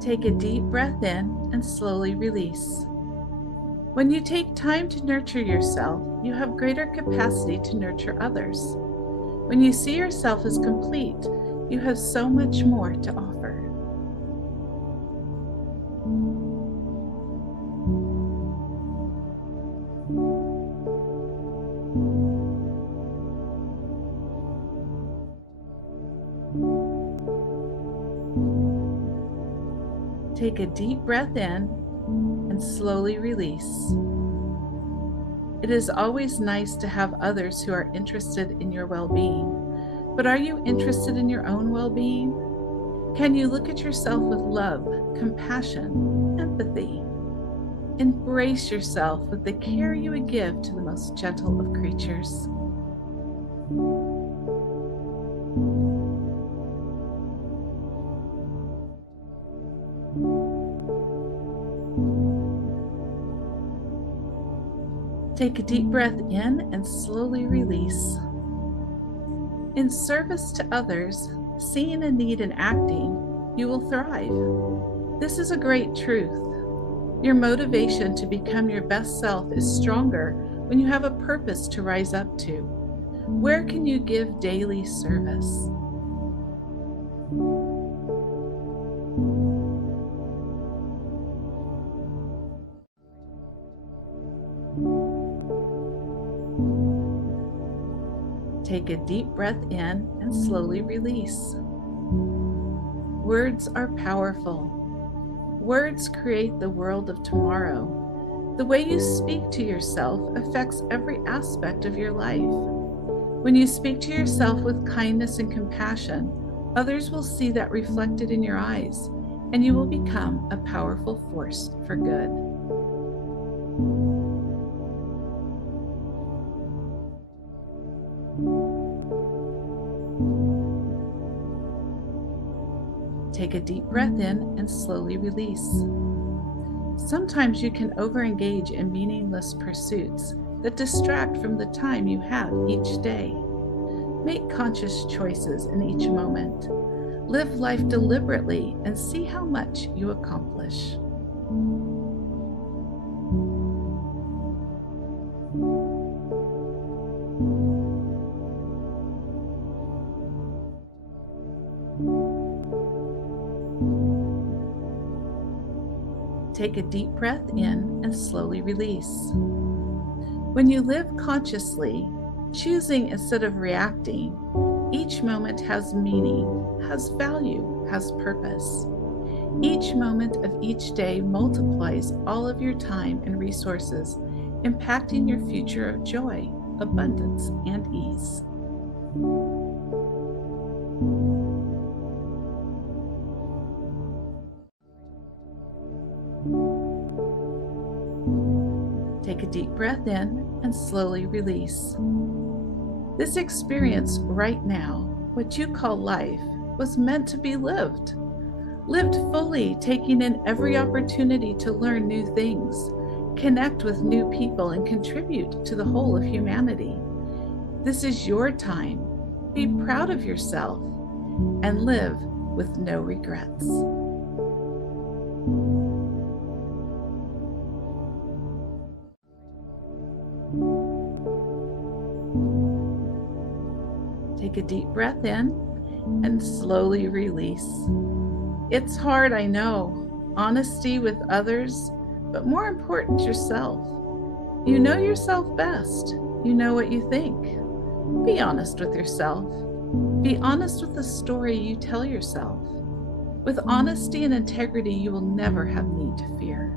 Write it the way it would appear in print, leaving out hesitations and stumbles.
Take a deep breath in and slowly release. When you take time to nurture yourself, you have greater capacity to nurture others. When you see yourself as complete, you have so much more to offer. Take a deep breath in and slowly release. It is always nice to have others who are interested in your well-being, but are you interested in your own well-being? Can you look at yourself with love, compassion, empathy? Embrace yourself with the care you would give to the most gentle of creatures. Take a deep breath in and slowly release. In service to others, seeing a need and acting, you will thrive. This is a great truth. Your motivation to become your best self is stronger when you have a purpose to rise up to. Where can you give daily service? Take a deep breath in and slowly release. Words are powerful. Words create the world of tomorrow. The way you speak to yourself affects every aspect of your life. When you speak to yourself with kindness and compassion, others will see that reflected in your eyes, and you will become a powerful force for good. Take a deep breath in and slowly release. Sometimes you can overengage in meaningless pursuits that distract from the time you have each day. Make conscious choices in each moment. Live life deliberately and see how much you accomplish. Take a deep breath in and slowly release. When you live consciously, choosing instead of reacting, each moment has meaning, has value, has purpose. Each moment of each day multiplies all of your time and resources, impacting your future of joy, abundance, and ease. Take a deep breath in and slowly release. This experience right now, what you call life, was meant to be lived. Lived fully, taking in every opportunity to learn new things, connect with new people, and contribute to the whole of humanity. This is your time. Be proud of yourself and live with no regrets. Take a deep breath in and slowly release. It's hard, I know. Honesty with others, but more important, yourself. You know yourself best. You know what you think. Be honest with yourself. Be honest with the story you tell yourself. With honesty and integrity, you will never have need to fear.